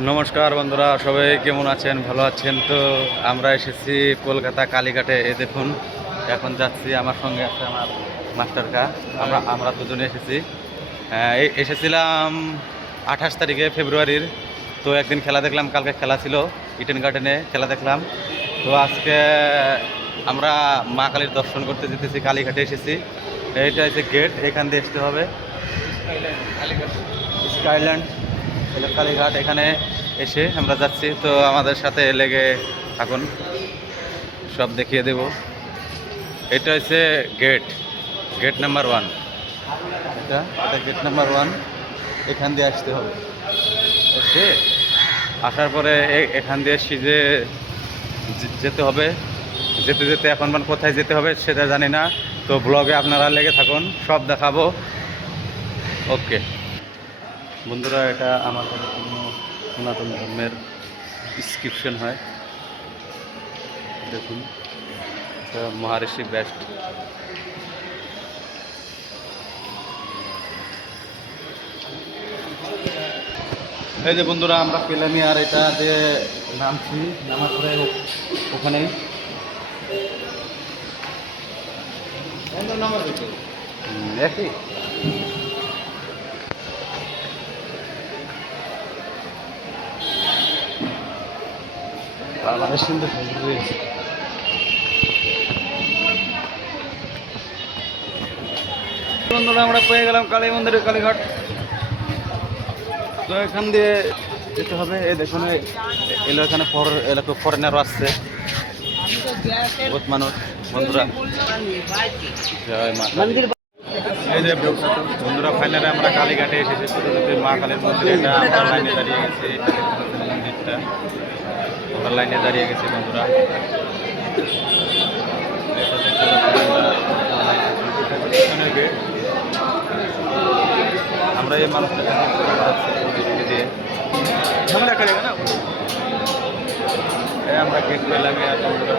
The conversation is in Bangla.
নমস্কার বন্ধুরা, সবাই কেমন আছেন? ভালো আছেন তো? আমরা এসেছি কলকাতা কালীঘাটে। এই দেখুন, এখন যাচ্ছি। আমার সঙ্গে আছে আমার মাস্টারকা। আমরা দুজনে এসেছি। এসেছিলাম 28 তারিখে ফেব্রুয়ারির। তো একদিন খেলা দেখলাম, কালকে খেলা ছিল, ইডেন গার্ডেনে খেলা দেখলাম। তো আজকে আমরা মা কালীর দর্শন করতে যেতেছি, কালীঘাটে এসেছি। এইটা হচ্ছে গেট, এখান দিয়ে আসতে হবে। স্কাইল্যান্ড কালীঘাট, এখানে এসে আমরা যাচ্ছি। তো আমাদের সাথে লেগে থাকুন, সব দেখিয়ে দেব। এটা হচ্ছে গেট, গেট নাম্বার 1। এটা গেট নাম্বার 1, এখান দিয়ে আসতে হবে। এসে আসার পরে এখান দিয়ে সিজে যেতে হবে। যেতে যেতে এখন কোথায় যেতে হবে সেটা জানি না। তো ব্লগে আপনারা লেগে থাকুন, সব দেখাবো। ওকে বন্ধুরা, এটা আমার কাছে কোনো সনাতন ধর্মের প্রেসক্রিপশন হয়। দেখুন, এটা মহারিষি বেস্ট। এই যে বন্ধুরা, আমরা পেলামি আর এটা দিয়ে নামছি। নামার পরে ওখানেই একই বাংলাদেশ কিন্তু বন্ধুরা, আমরা পেয়ে গেলাম কালী মন্দিরের কালীঘাট। তো এখান দিয়ে যেতে হবে। এই দেখুন, এলো এখানে ফরেনারও আসছে, বহুত মানুষ। বন্ধুরা, জয় মা কালী। এই যে বন্ধুরা, ফাইনালে আমরা কালীঘাটে এসেছি, মা কালীর মন্দিরে। এটা আমরা লাইনে দাঁড়িয়ে গেছি, মন্দিরটা আমরা লাইনে দাঁড়িয়ে গেছি বন্ধুরা। আমরা এই মানুষটাকে দিয়ে আমরা গেট পেলাম। আর বন্ধুরা,